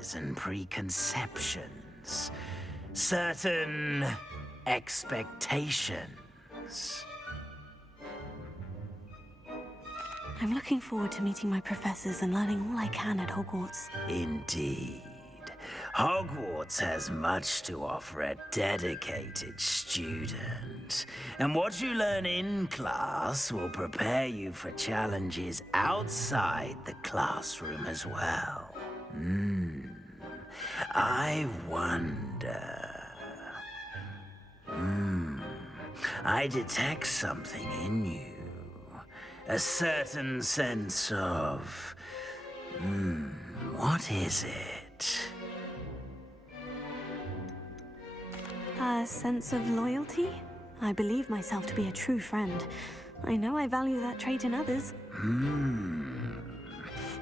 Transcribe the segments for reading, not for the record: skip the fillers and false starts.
prejudices and preconceptions, certain expectations. I'm looking forward to meeting my professors and learning all I can at Hogwarts. Indeed. Hogwarts has much to offer a dedicated student. And what you learn in class will prepare you for challenges outside the classroom as well. I wonder... I detect something in you. A certain sense of... what is it? A sense of loyalty? I believe myself to be a true friend. I know I value that trait in others.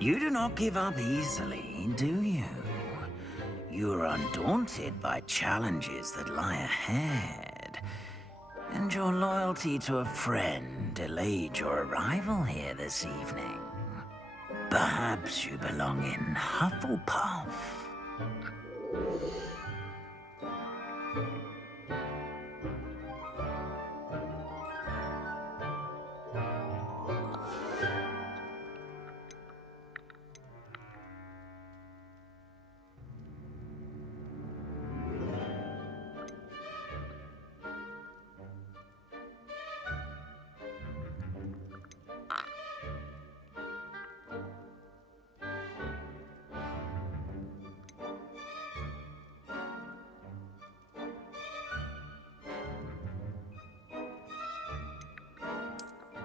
You do not give up easily, do you? You are undaunted by challenges that lie ahead. And your loyalty to a friend delayed your arrival here this evening. Perhaps you belong in Hufflepuff.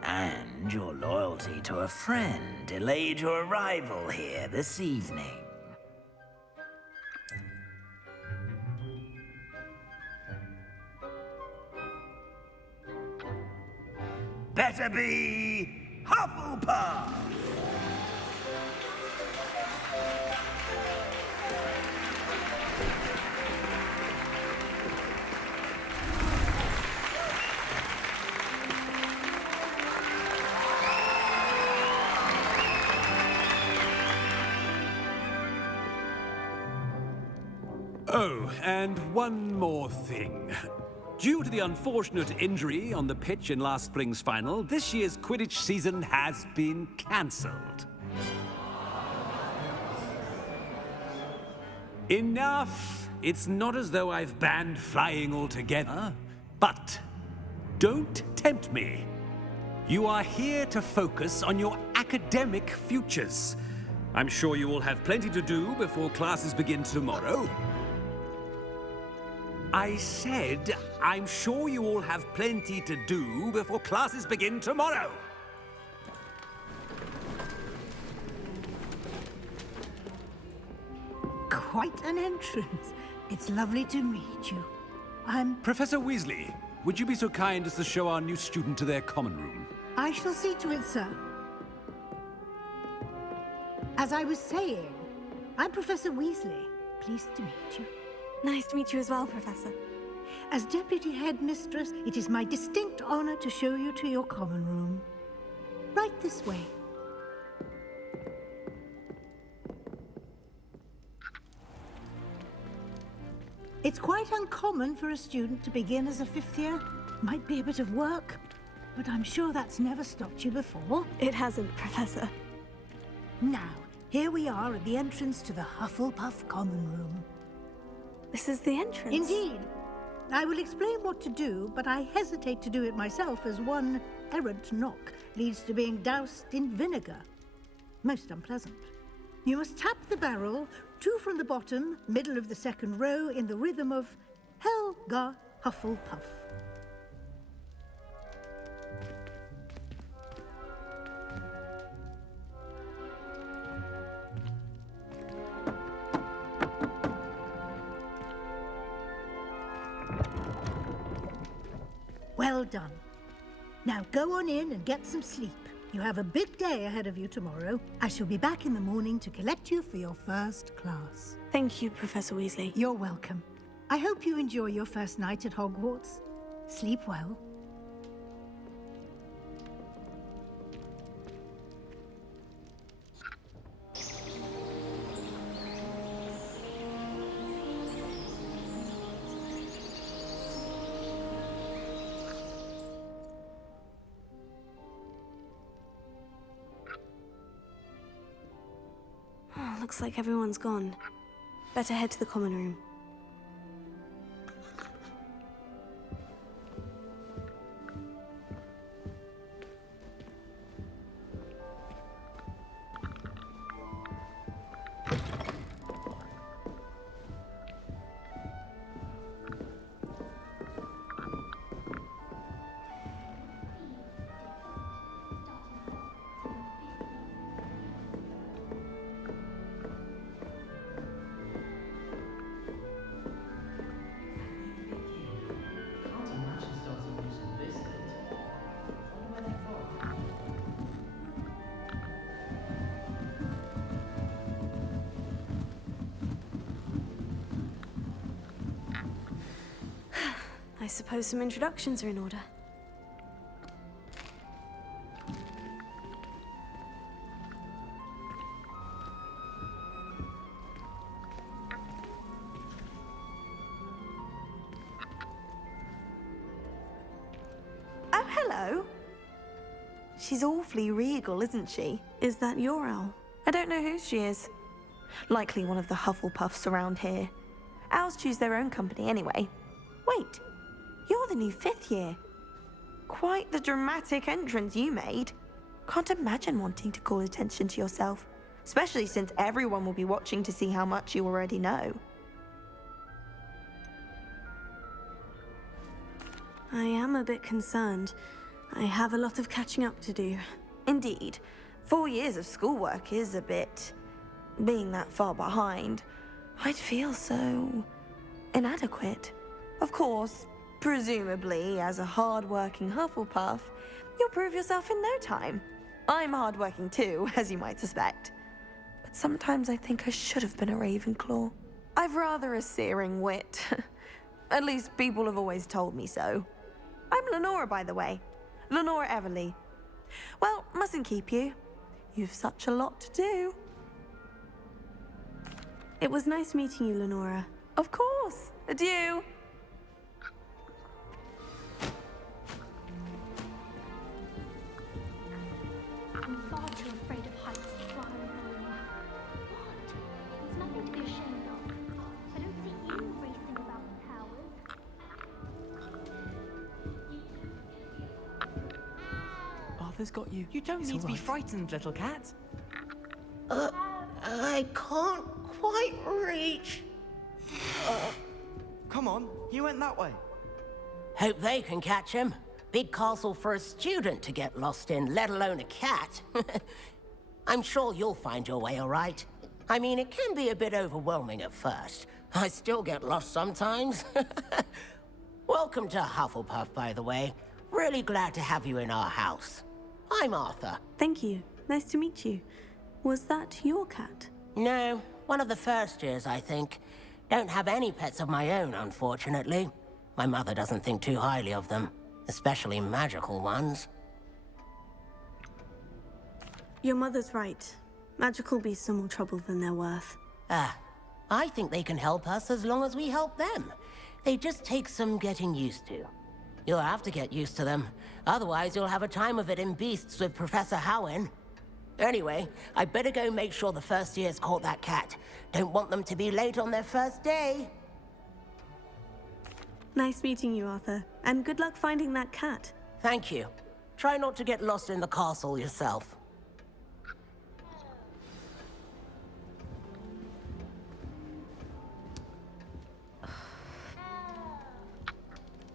And your loyalty to a friend delayed your arrival here this evening. Better be Hufflepuff! Oh, and one more thing. Due to the unfortunate injury on the pitch in last spring's final, this year's Quidditch season has been cancelled. Enough! It's not as though I've banned flying altogether, but don't tempt me. You are here to focus on your academic futures. I'm sure you will have plenty to do before classes begin tomorrow. I said, I'm sure you all have plenty to do before classes begin tomorrow. Quite an entrance. It's lovely to meet you. I'm... Professor Weasley, would you be so kind as to show our new student to their common room? I shall see to it, sir. As I was saying, I'm Professor Weasley. Pleased to meet you. Nice to meet you as well, Professor. As Deputy Headmistress, it is my distinct honor to show you to your common room. Right this way. It's quite uncommon for a student to begin as a fifth year. Might be a bit of work, but I'm sure that's never stopped you before. It hasn't, Professor. Now, here we are at the entrance to the Hufflepuff common room. This is the entrance? Indeed. I will explain what to do, but I hesitate to do it myself as one errant knock leads to being doused in vinegar. Most unpleasant. You must tap the barrel, 2 from the bottom, middle of the second row, in the rhythm of Helga Hufflepuff. Well done. Now go on in and get some sleep. You have a big day ahead of you tomorrow. I shall be back in the morning to collect you for your first class. Thank you, Professor Weasley. You're welcome. I hope you enjoy your first night at Hogwarts. Sleep well. Looks like everyone's gone. Better head to the common room. I suppose some introductions are in order. Oh, hello. She's awfully regal, isn't she? Is that your owl? I don't know who she is. Likely one of the Hufflepuffs around here. Owls choose their own company anyway. Wait, you're the new 5th year. Quite the dramatic entrance you made. Can't imagine wanting to call attention to yourself, especially since everyone will be watching to see how much you already know. I am a bit concerned. I have a lot of catching up to do. Indeed, 4 years of schoolwork is a bit... Being that far behind, I'd feel so... inadequate. Of course, presumably, as a hard-working Hufflepuff, you'll prove yourself in no time. I'm hard-working too, as you might suspect. But sometimes I think I should have been a Ravenclaw. I've rather a searing wit. At least people have always told me so. I'm Lenora, by the way. Lenora Everly. Well, mustn't keep you. You've such a lot to do. It was nice meeting you, Lenora. Of course. Adieu. I'm far too afraid of heights to fly alone. What? It's nothing to be ashamed of. I don't see you racing about the towers. Arthur's got you. You don't need to be frightened, little cat. I can't quite reach. Come on, you went that way. Hope they can catch him. Big castle for a student to get lost in, let alone a cat. I'm sure you'll find your way all right. I mean, it can be a bit overwhelming at first. I still get lost sometimes. Welcome to Hufflepuff, by the way. Really glad to have you in our house. I'm Arthur. Thank you. Nice to meet you. Was that your cat? No, one of the first years, I think. Don't have any pets of my own, unfortunately. My mother doesn't think too highly of them, especially magical ones. Your mother's right. Magical beasts are more trouble than they're worth. I think they can help us as long as we help them. They just take some getting used to. You'll have to get used to them. Otherwise, you'll have a time of it in Beasts with Professor Howin. Anyway, I better go make sure the first years caught that cat. Don't want them to be late on their first day. Nice meeting you, Arthur. And good luck finding that cat. Thank you. Try not to get lost in the castle yourself.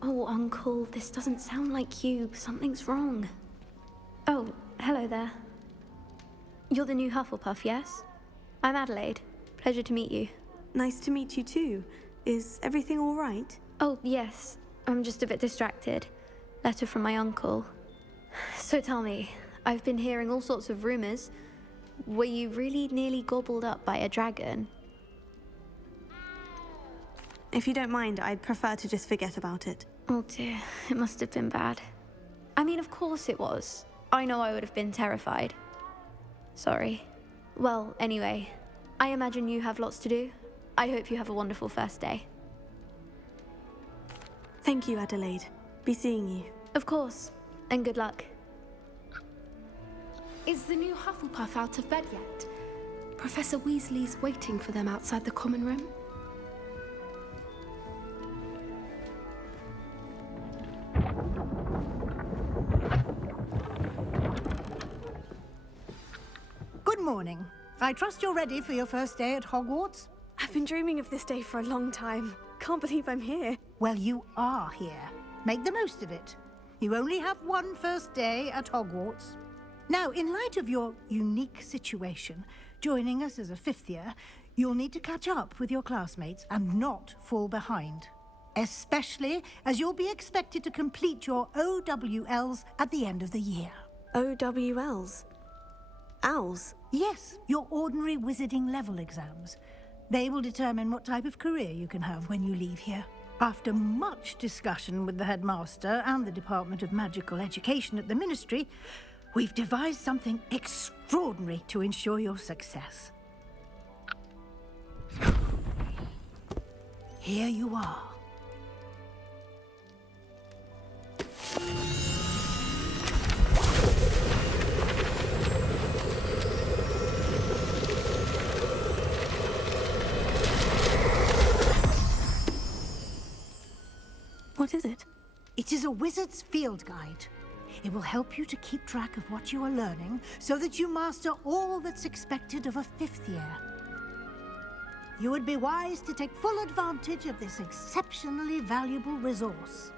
Oh, Uncle, this doesn't sound like you. Something's wrong. Oh, hello there. You're the new Hufflepuff, yes? I'm Adelaide. Pleasure to meet you. Nice to meet you too. Is everything all right? Oh, yes. I'm just a bit distracted. Letter from my uncle. So tell me, I've been hearing all sorts of rumors. Were you really nearly gobbled up by a dragon? If you don't mind, I'd prefer to just forget about it. Oh dear, it must have been bad. I mean, of course it was. I know I would have been terrified. Sorry. Well, anyway, I imagine you have lots to do. I hope you have a wonderful first day. Thank you, Adelaide. Be seeing you. Of course, and good luck. Is the new Hufflepuff out of bed yet? Professor Weasley's waiting for them outside the common room. Good morning. I trust you're ready for your first day at Hogwarts? I've been dreaming of this day for a long time. Can't believe I'm here. Well, you are here. Make the most of it. You only have one first day at Hogwarts. Now, in light of your unique situation, joining us as a fifth year, you'll need to catch up with your classmates and not fall behind. Especially as you'll be expected to complete your OWLs at the end of the year. OWLs? Owls? Yes, your ordinary wizarding level exams. They will determine what type of career you can have when you leave here. After much discussion with the headmaster and the Department of Magical Education at the Ministry, we've devised something extraordinary to ensure your success. Here you are. What is it? It is a wizard's field guide. It will help you to keep track of what you are learning so that you master all that's expected of a fifth year. You would be wise to take full advantage of this exceptionally valuable resource.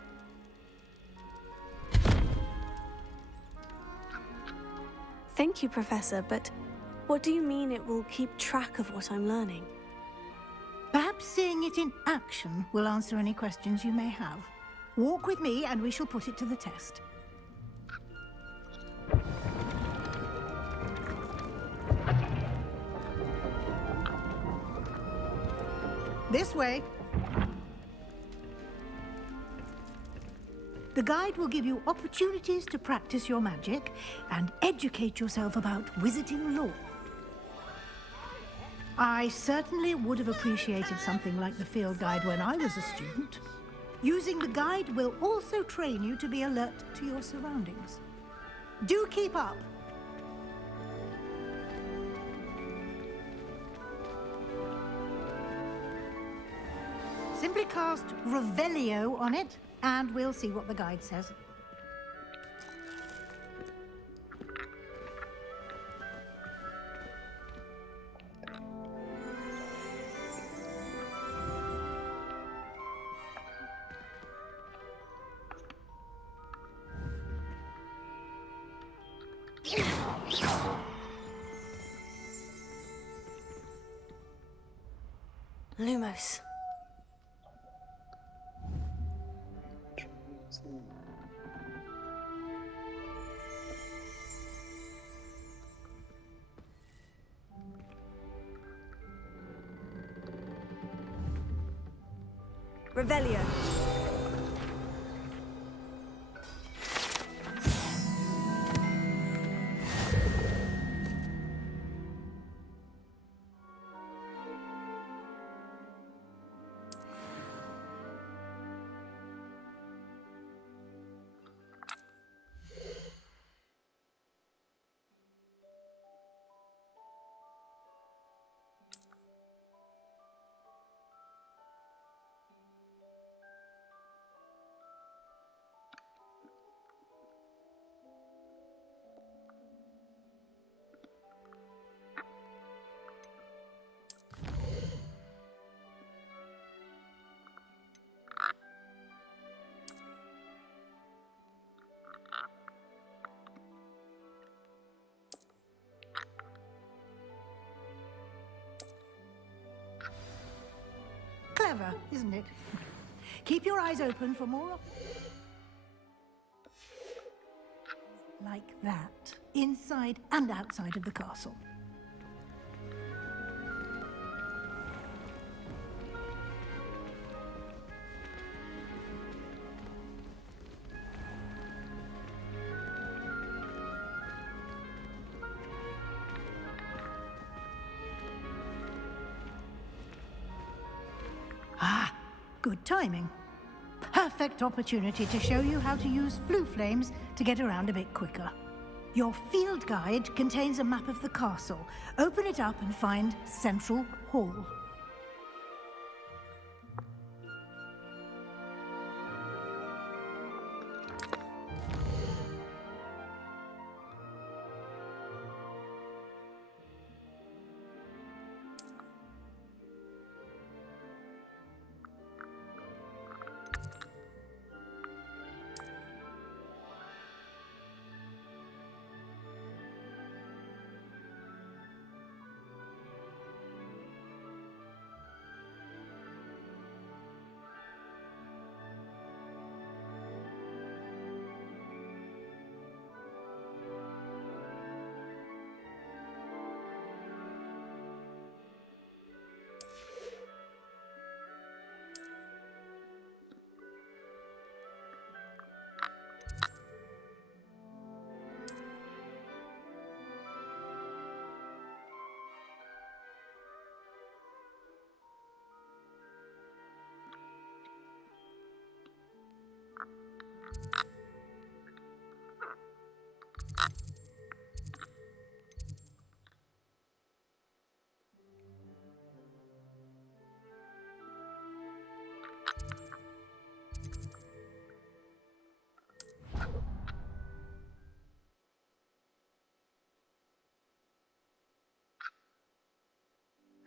Thank you, Professor, but what do you mean it will keep track of what I'm learning? Perhaps seeing it in action will answer any questions you may have. Walk with me and we shall put it to the test. This way. The guide will give you opportunities to practice your magic and educate yourself about wizarding lore. I certainly would have appreciated something like the field guide when I was a student. Using the guide will also train you to be alert to your surroundings. Do keep up. Simply cast Revelio on it, and we'll see what the guide says. Lumos. Revelio. Clever, isn't it? Keep your eyes open for more. Like that, inside and outside of the castle. Ah, good timing. Perfect opportunity to show you how to use flue flames to get around a bit quicker. Your field guide contains a map of the castle. Open it up and find Central Hall.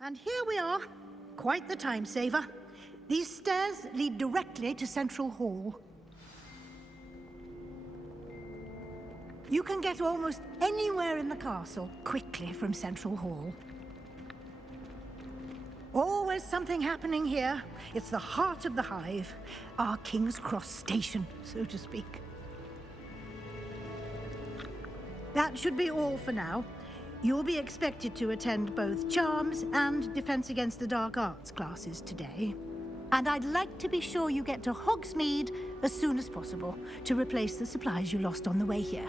And here we are. Quite the time saver. These stairs lead directly to Central Hall. You can get almost anywhere in the castle quickly from Central Hall. Always something happening here. It's the heart of the Hive. Our King's Cross station, so to speak. That should be all for now. You'll be expected to attend both Charms and Defense Against the Dark Arts classes today. And I'd like to be sure you get to Hogsmeade as soon as possible to replace the supplies you lost on the way here.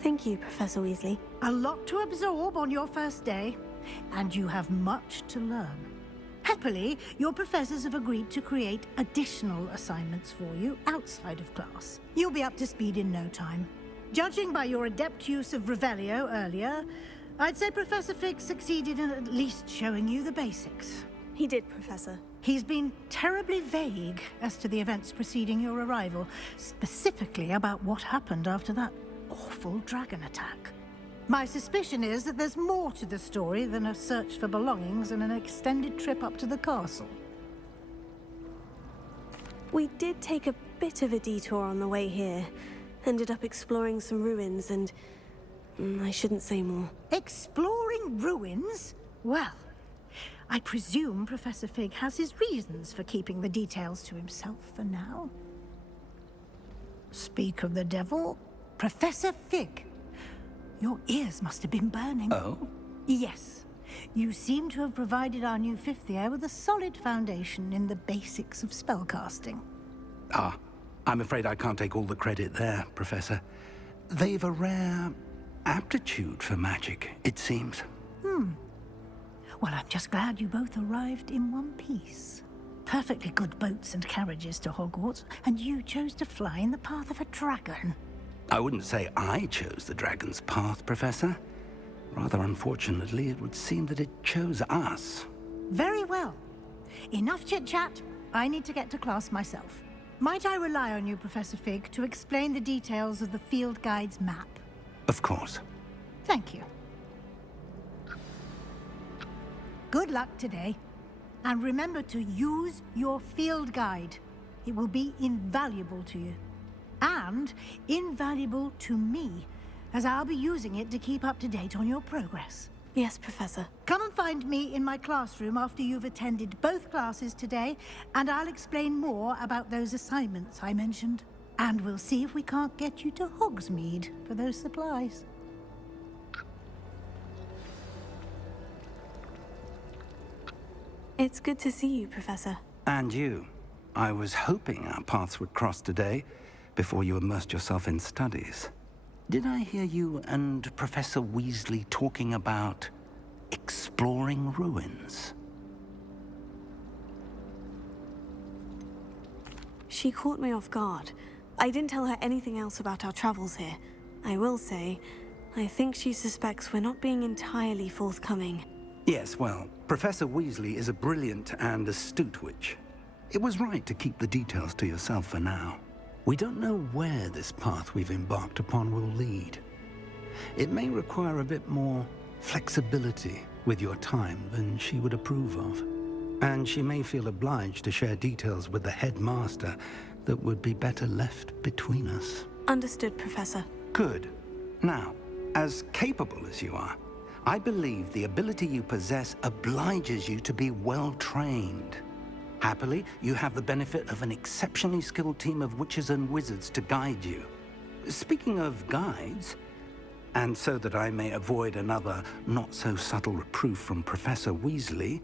Thank you, Professor Weasley. A lot to absorb on your first day, and you have much to learn. Happily, your professors have agreed to create additional assignments for you outside of class. You'll be up to speed in no time. Judging by your adept use of Revelio earlier, I'd say Professor Fig succeeded in at least showing you the basics. He did, Professor. He's been terribly vague as to the events preceding your arrival, specifically about what happened after that awful dragon attack. My suspicion is that there's more to the story than a search for belongings and an extended trip up to the castle. We did take a bit of a detour on the way here. Ended up exploring some ruins and... I shouldn't say more. Exploring ruins? Well, I presume Professor Fig has his reasons for keeping the details to himself for now. Speak of the devil, Professor Fig. Your ears must have been burning. Oh? Yes. You seem to have provided our new fifth year with a solid foundation in the basics of spellcasting. Ah, I'm afraid I can't take all the credit there, Professor. They've a rare aptitude for magic, it seems. Well, I'm just glad you both arrived in one piece. Perfectly good boats and carriages to Hogwarts, and you chose to fly in the path of a dragon. I wouldn't say I chose the dragon's path, Professor. Rather unfortunately, it would seem that it chose us. Very well. Enough chit-chat. I need to get to class myself. Might I rely on you, Professor Fig, to explain the details of the field guide's map? Of course. Thank you. Good luck today. And remember to use your field guide. It will be invaluable to you. And invaluable to me, as I'll be using it to keep up to date on your progress. Yes, Professor. Come and find me in my classroom after you've attended both classes today, and I'll explain more about those assignments I mentioned. And we'll see if we can't get you to Hogsmeade for those supplies. It's good to see you, Professor. And you. I was hoping our paths would cross today, before you immersed yourself in studies. Did I hear you and Professor Weasley talking about exploring ruins? She caught me off guard. I didn't tell her anything else about our travels here. I will say, I think she suspects we're not being entirely forthcoming. Yes, well, Professor Weasley is a brilliant and astute witch. It was right to keep the details to yourself for now. We don't know where this path we've embarked upon will lead. It may require a bit more flexibility with your time than she would approve of. And she may feel obliged to share details with the headmaster that would be better left between us. Understood, Professor. Good. Now, as capable as you are, I believe the ability you possess obliges you to be well-trained. Happily, you have the benefit of an exceptionally skilled team of witches and wizards to guide you. Speaking of guides, and so that I may avoid another not-so-subtle reproof from Professor Weasley,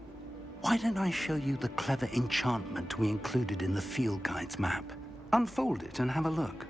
why don't I show you the clever enchantment we included in the field guide's map? Unfold it and have a look.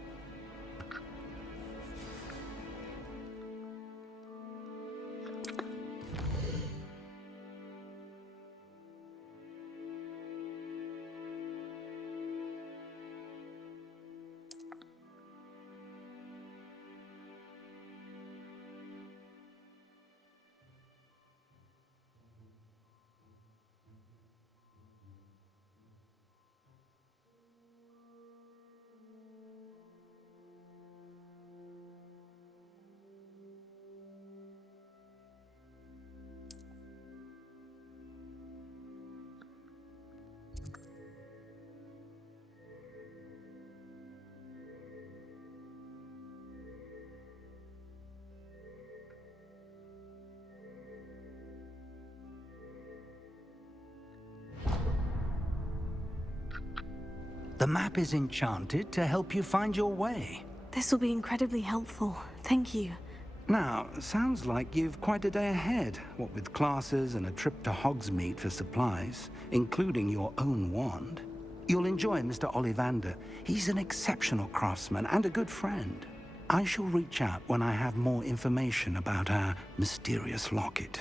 The map is enchanted to help you find your way. This will be incredibly helpful. Thank you. Now, sounds like you've quite a day ahead, what with classes and a trip to Hogsmeade for supplies, including your own wand. You'll enjoy Mr. Ollivander. He's an exceptional craftsman and a good friend. I shall reach out when I have more information about our mysterious locket.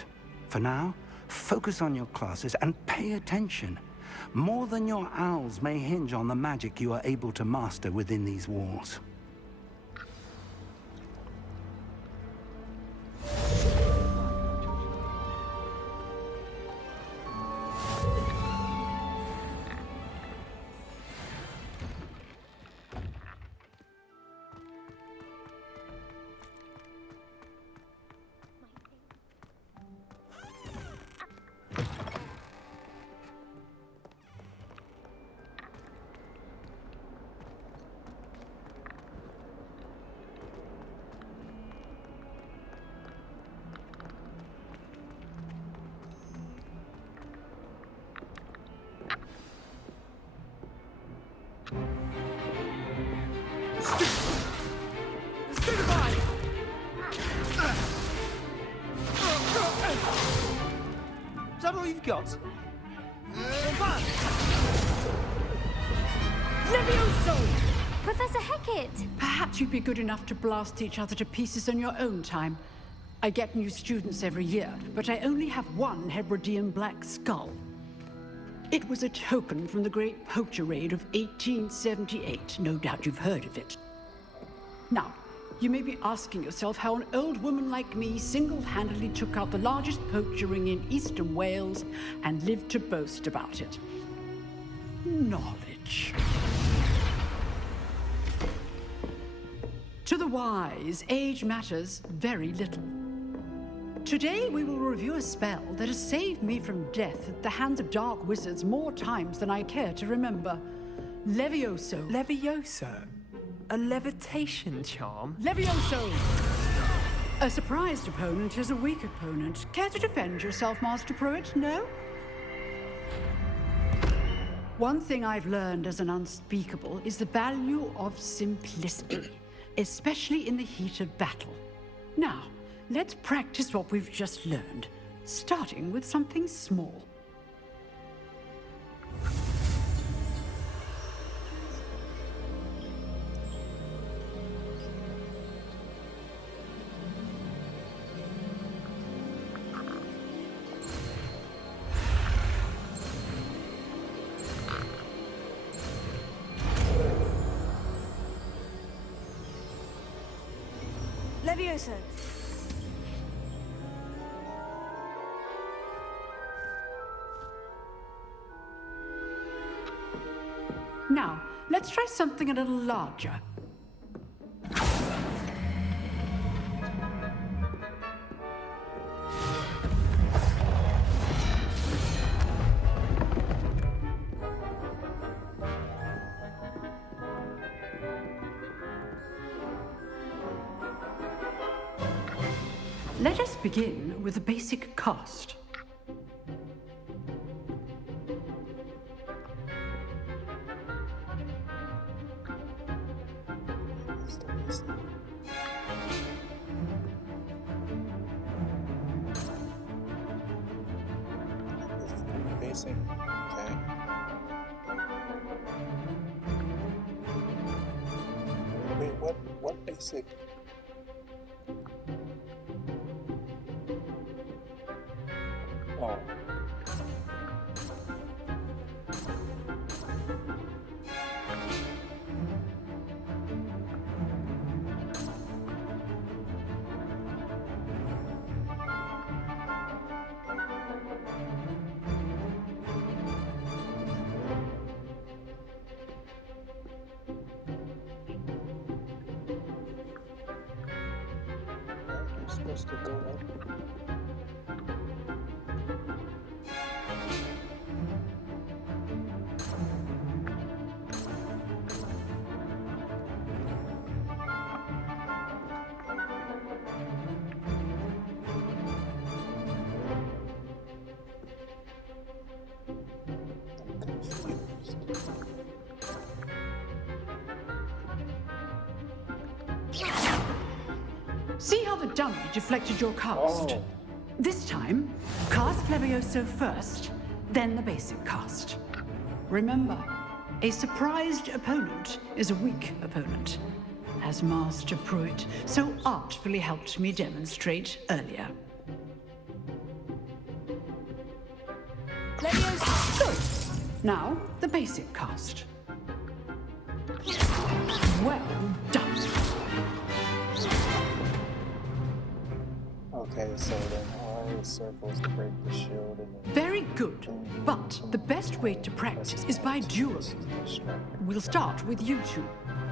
For now, focus on your classes and pay attention. More than your owls may hinge on the magic you are able to master within these walls. Is that all you've got? Levioso! Professor Hecat! Perhaps you'd be good enough to blast each other to pieces on your own time. I get new students every year, but I only have one Hebridean black skull. It was a token from the Great Poacher Raid of 1878. No doubt you've heard of it. Now, you may be asking yourself how an old woman like me single-handedly took out the largest poacher ring in eastern Wales and lived to boast about it. Knowledge. To the wise, age matters very little. Today we will review a spell that has saved me from death at the hands of dark wizards more times than I care to remember. Levioso. Levioso? A levitation charm? Levioso! A surprised opponent is a weak opponent. Care to defend yourself, Master Pruitt? No? One thing I've learned as an unspeakable is the value of simplicity, especially in the heat of battle. Now, let's practice what we've just learned, starting with something small. Levioso! Now, let's try something a little larger. Let us begin with the basic cast. Basic. Okay. Wait, what basic? Oh. You're supposed to go up. See how the dummy deflected your cast? Oh. This time, cast Levioso first, then the basic cast. Remember, a surprised opponent is a weak opponent, as Master Pruitt so artfully helped me demonstrate earlier. Levioso! Good. Now, the basic cast. Well done. Okay, so then R circles to break the shield and then Very good. But the best way to practice is by dueling. We'll start with you two.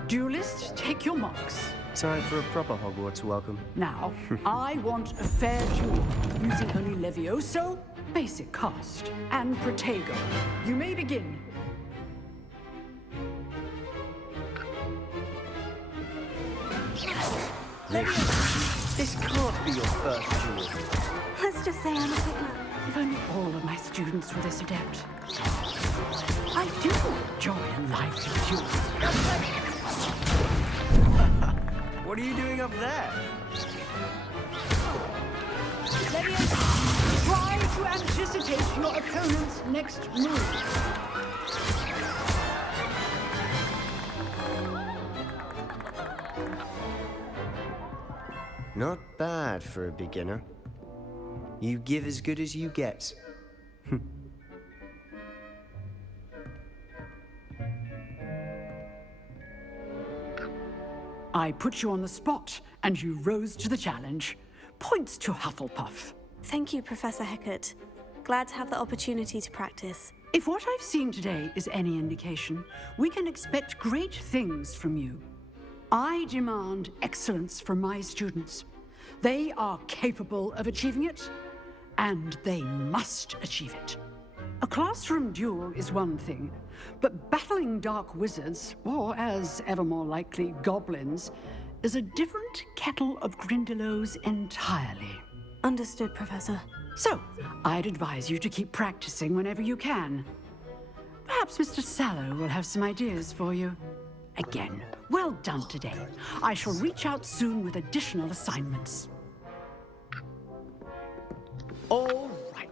Duelists, take your marks. Time for a proper Hogwarts welcome. Now, I want a fair duel, using only Levioso, basic cast, and Protego. You may begin. This can't be your first duel. Let's just say I'm a quick learner. If only all of my students were this adept. I do enjoy a lively duel. What are you doing up there? Levioso, try to anticipate your opponent's next move. Not bad for a beginner. You give as good as you get. I put you on the spot, and you rose to the challenge. Points to Hufflepuff. Thank you, Professor Hecat. Glad to have the opportunity to practice. If what I've seen today is any indication, we can expect great things from you. I demand excellence from my students. They are capable of achieving it, and they must achieve it. A classroom duel is one thing, but battling dark wizards, or as ever more likely, goblins, is a different kettle of Grindylows entirely. Understood, Professor. So, I'd advise you to keep practicing whenever you can. Perhaps Mr. Sallow will have some ideas for you. Again, well done today. I shall reach out soon with additional assignments. All right.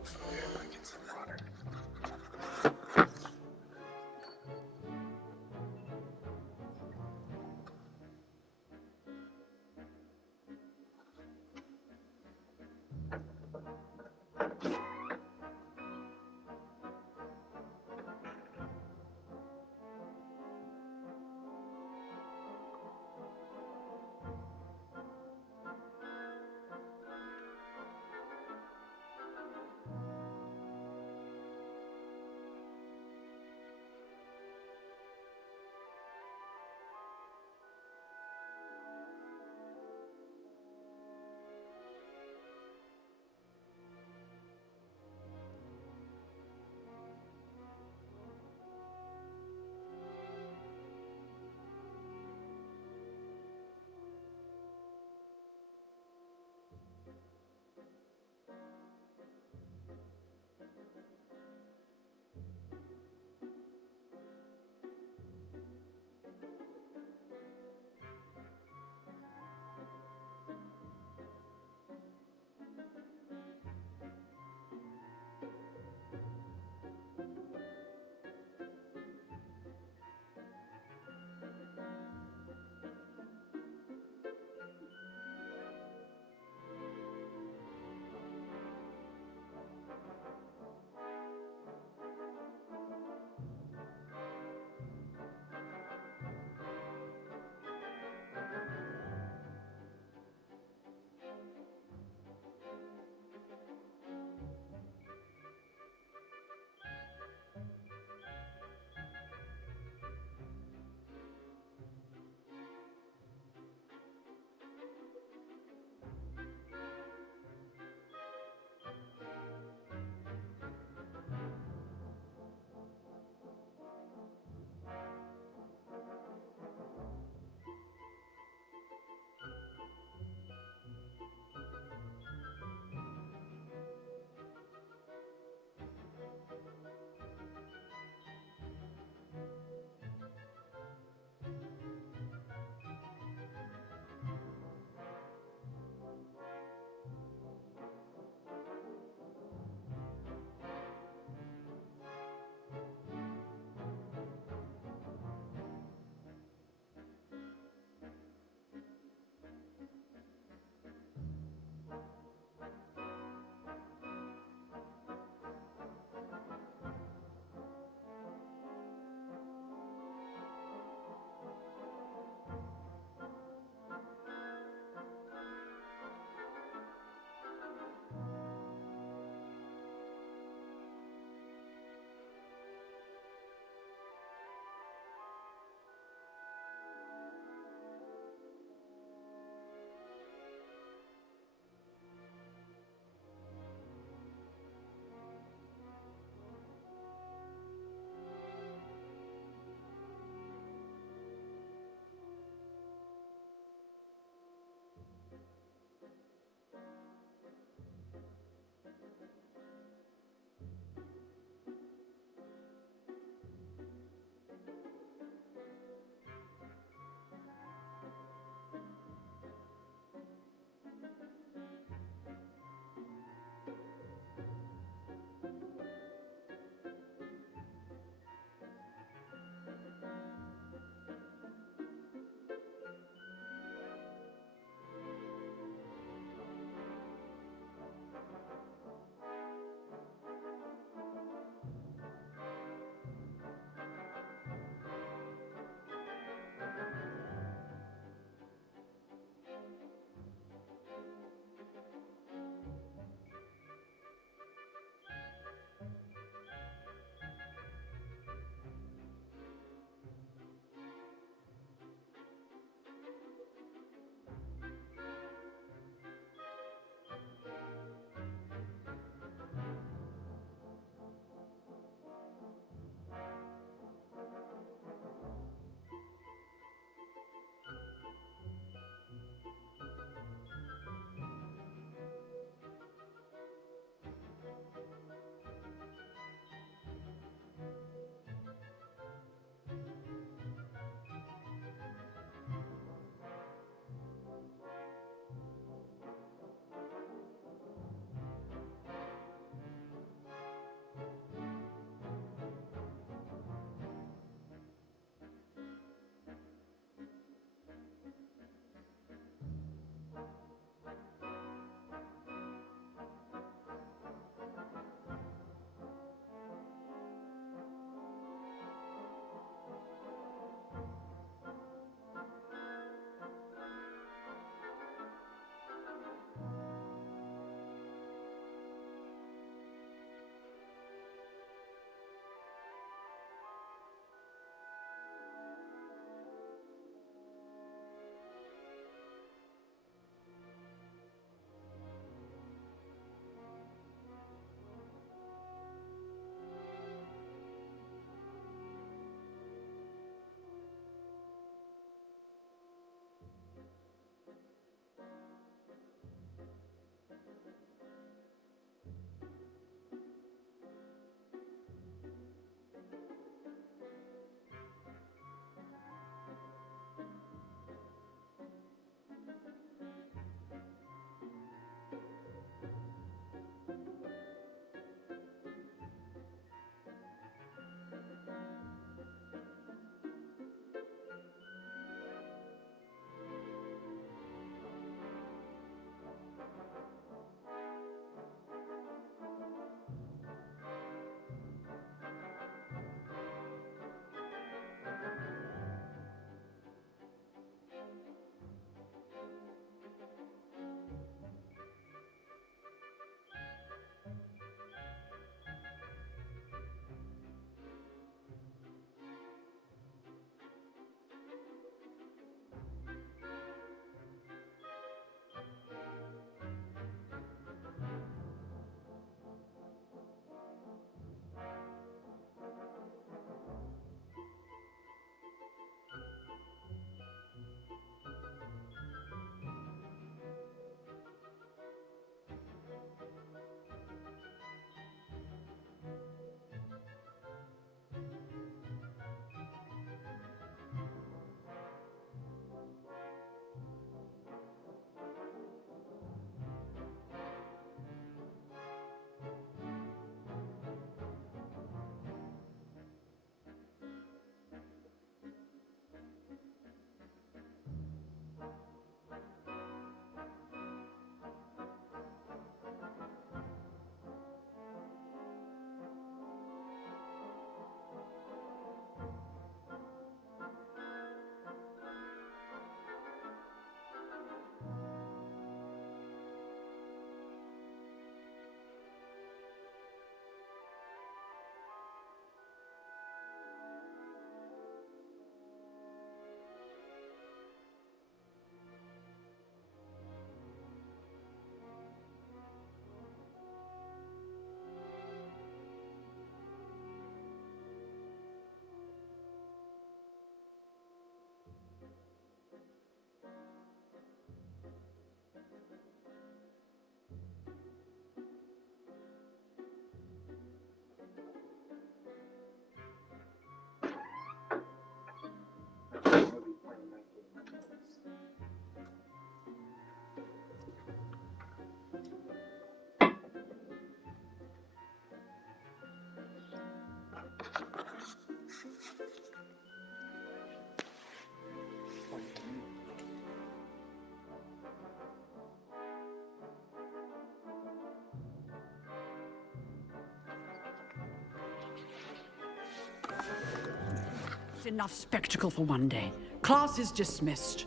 enough spectacle for one day. Class is dismissed.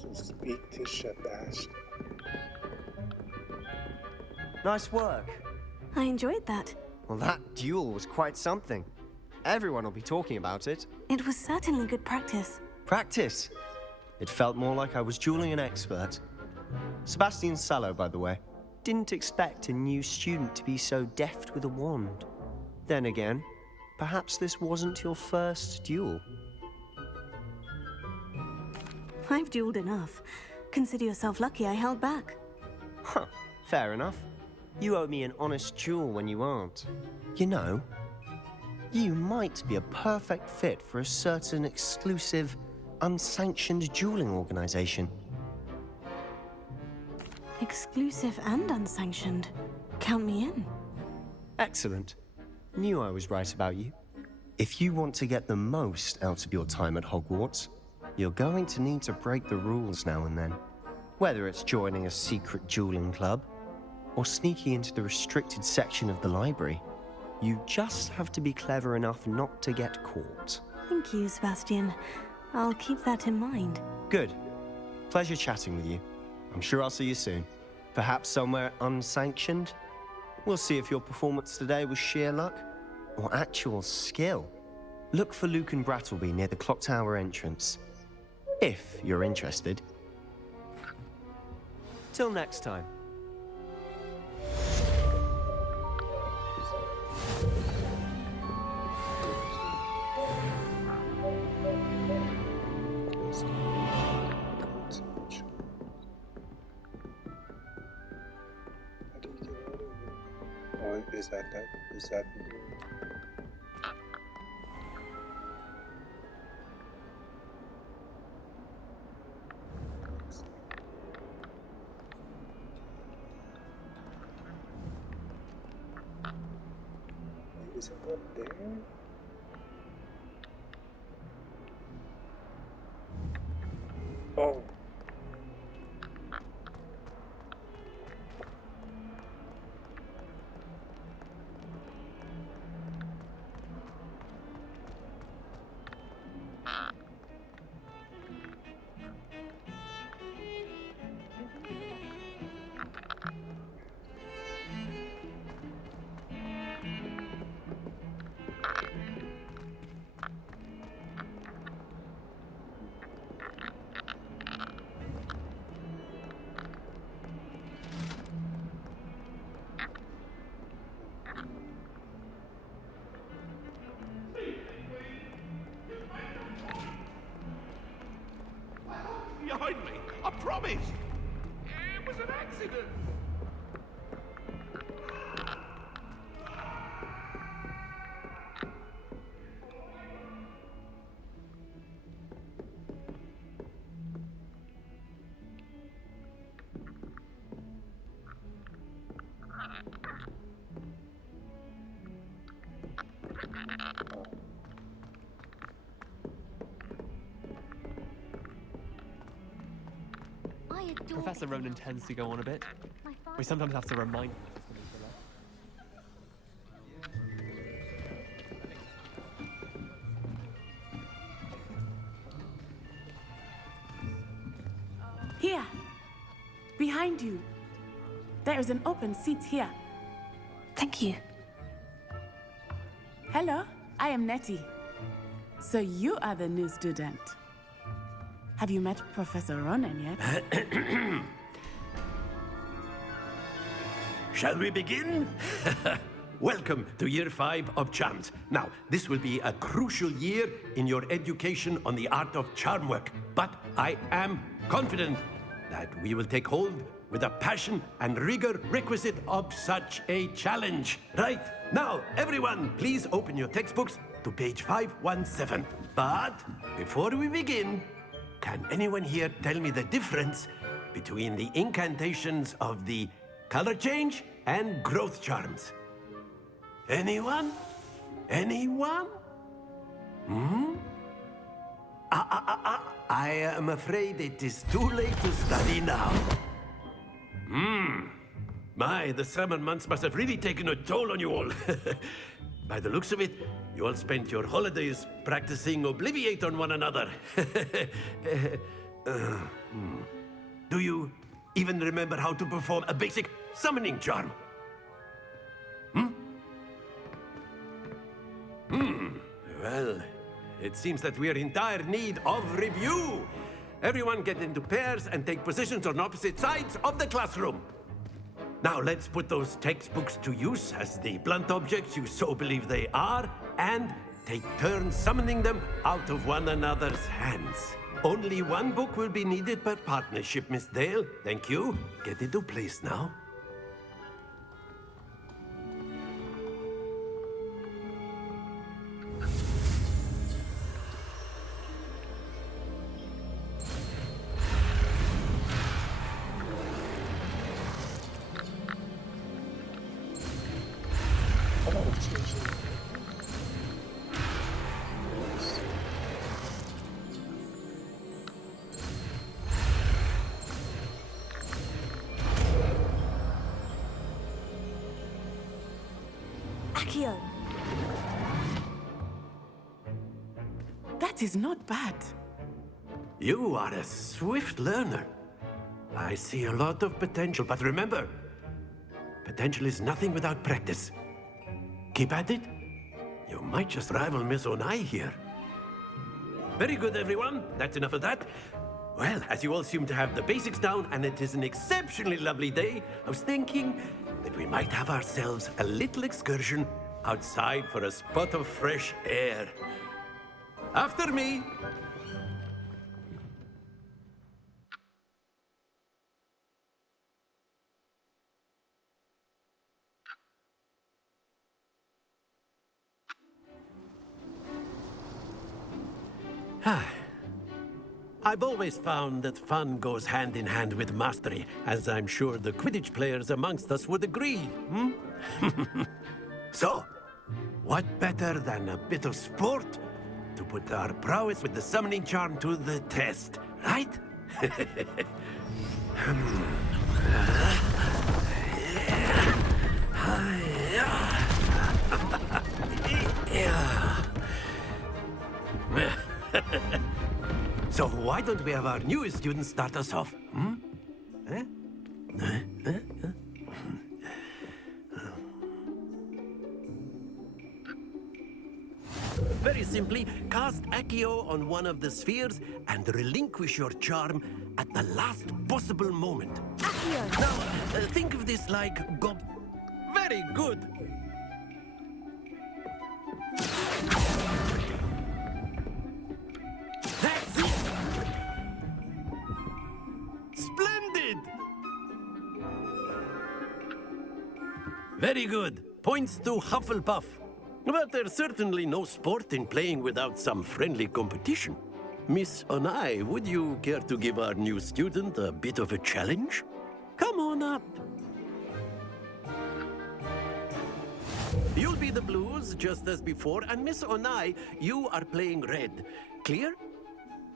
Just beat this shit, Ash. Nice work. I enjoyed that. Well, that duel was quite something. Everyone will be talking about it. It was certainly good practice. Practice? It felt more like I was dueling an expert. Sebastian Sallow, by the way. Didn't expect a new student to be so deft with a wand. Then again, perhaps this wasn't your first duel. I've dueled enough. Consider yourself lucky I held back. Huh, fair enough. You owe me an honest duel when you aren't. You know, you might be a perfect fit for a certain exclusive, unsanctioned dueling organization. Exclusive and unsanctioned. Count me in. Excellent. Knew I was right about you. If you want to get the most out of your time at Hogwarts, you're going to need to break the rules now and then. Whether it's joining a secret dueling club, or sneaking into the restricted section of the library, you just have to be clever enough not to get caught. Thank you, Sebastian. I'll keep that in mind. Good. Pleasure chatting with you. I'm sure I'll see you soon. Perhaps somewhere unsanctioned? We'll see if your performance today was sheer luck or actual skill. Look for Luke and Brattleby near the clock tower entrance, if you're interested. Till next time. Oh, is that? Is that? Is it up there? Oh. Behind me, I promise. It was an accident. Professor Ronan tends to go on a bit. We sometimes have to remind him. Here, behind you. There is an open seat here. Thank you. Hello, I am Nettie. So you are the new student. Have you met Professor Ronan yet? Shall we begin? Welcome to Year 5 of Charms. Now, this will be a crucial year in your education on the art of charm work, but I am confident that we will take hold with the passion and rigor requisite of such a challenge. Right, now, everyone, please open your textbooks to page 517. But before we begin, can anyone here tell me the difference between the incantations of the color change and growth charms? Anyone? Anyone? I am afraid it is too late to study now. My, the summer months must have really taken a toll on you all. By the looks of it, you all spent your holidays practicing Obliviate on one another. Do you even remember how to perform a basic summoning charm? Well, it seems that we are in dire need of review. Everyone get into pairs and take positions on opposite sides of the classroom. Now let's put those textbooks to use as the blunt objects you so believe they are, and take turns summoning them out of one another's hands. Only one book will be needed per partnership, Miss Dale. Thank you. Get into place now. Accio. That is not bad. You are a swift learner. I see a lot of potential, but remember, potential is nothing without practice. Keep at it. You might just rival Miss Onai here. Very good, everyone. That's enough of that. Well, as you all seem to have the basics down, and it is an exceptionally lovely day, I was thinking that we might have ourselves a little excursion outside for a spot of fresh air. After me. I've always found that fun goes hand in hand with mastery, as I'm sure the Quidditch players amongst us would agree, So, what better than a bit of sport to put our prowess with the summoning charm to the test, right? So why don't we have our newest student start us off? Very simply, cast Accio on one of the spheres and relinquish your charm at the last possible moment. Accio! Now, think of this like Very good! That's it! Splendid! Very good. Points to Hufflepuff. But there's certainly no sport in playing without some friendly competition. Miss Onai, would you care to give our new student a bit of a challenge? Come on up. You'll be the blues, just as before, and Miss Onai, you are playing red. Clear?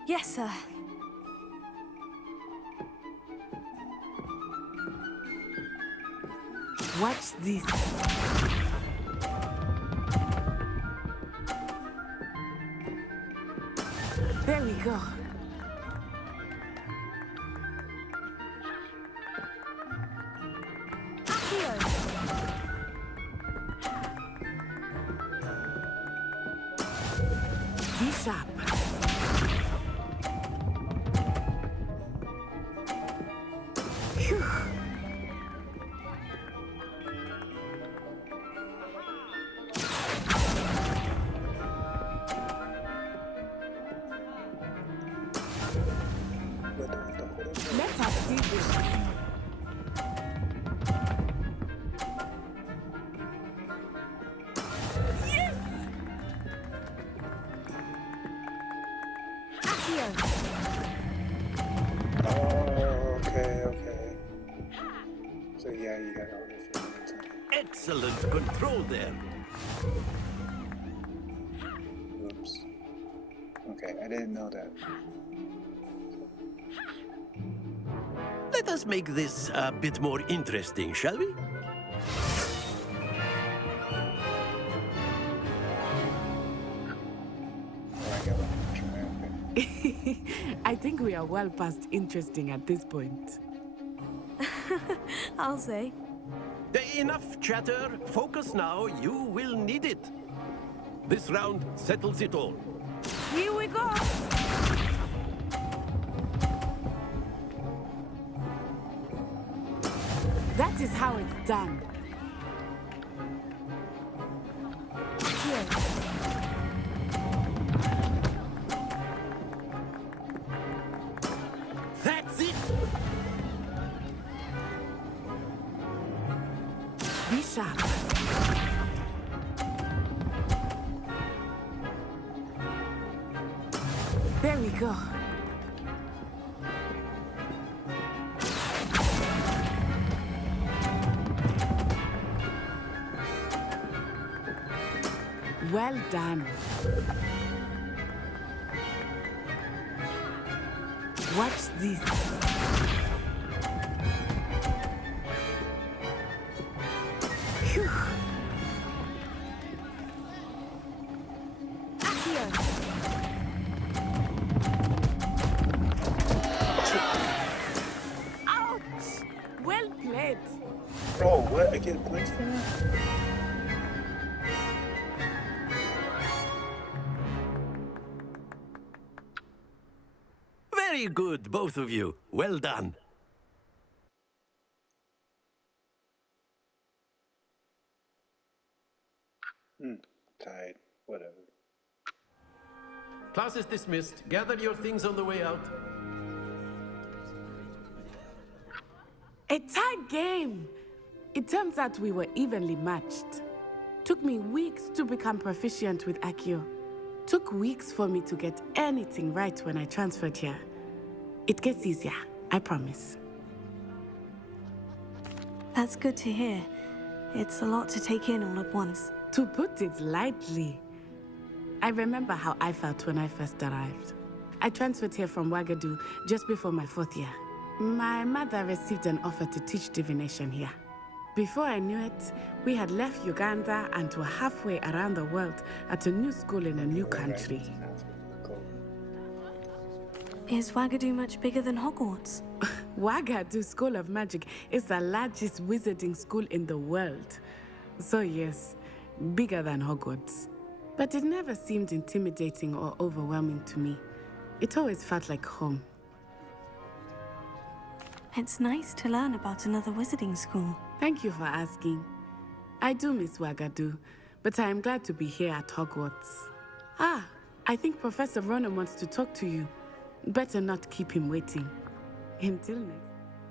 Yes, sir. Watch this. There we go. Be sharp. Phew. Let us see this. Yes! Oh, okay. So yeah, you got all this. Excellent control there. Oops. Okay, I didn't know that. Let us make this a bit more interesting, shall we? I think we are well past interesting at this point. I'll say. Enough chatter. Focus now. You will need it. This round settles it all. Here we go! That is how it's done. Here. That's it! Be sharp. There we go. Well done. Watch this. Phew. Here. Ouch! Well played. Oh, what? I get points for that? Very good, both of you. Well done. Tied. Whatever. Class is dismissed. Gather your things on the way out. A tie game! It turns out we were evenly matched. Took me weeks to become proficient with Accio. Took weeks for me to get anything right when I transferred here. It gets easier, I promise. That's good to hear. It's a lot to take in all at once. To put it lightly, I remember how I felt when I first arrived. I transferred here from Ouagadougou just before my 4th year. My mother received an offer to teach divination here. Before I knew it, we had left Uganda and were halfway around the world at a new school in a new country. Is Ouagadougou much bigger than Hogwarts? Ouagadougou School of Magic is the largest wizarding school in the world. So yes, bigger than Hogwarts. But it never seemed intimidating or overwhelming to me. It always felt like home. It's nice to learn about another wizarding school. Thank you for asking. I do miss Ouagadougou, but I am glad to be here at Hogwarts. Ah, I think Professor Ronan wants to talk to you. Better not keep him waiting. Until next.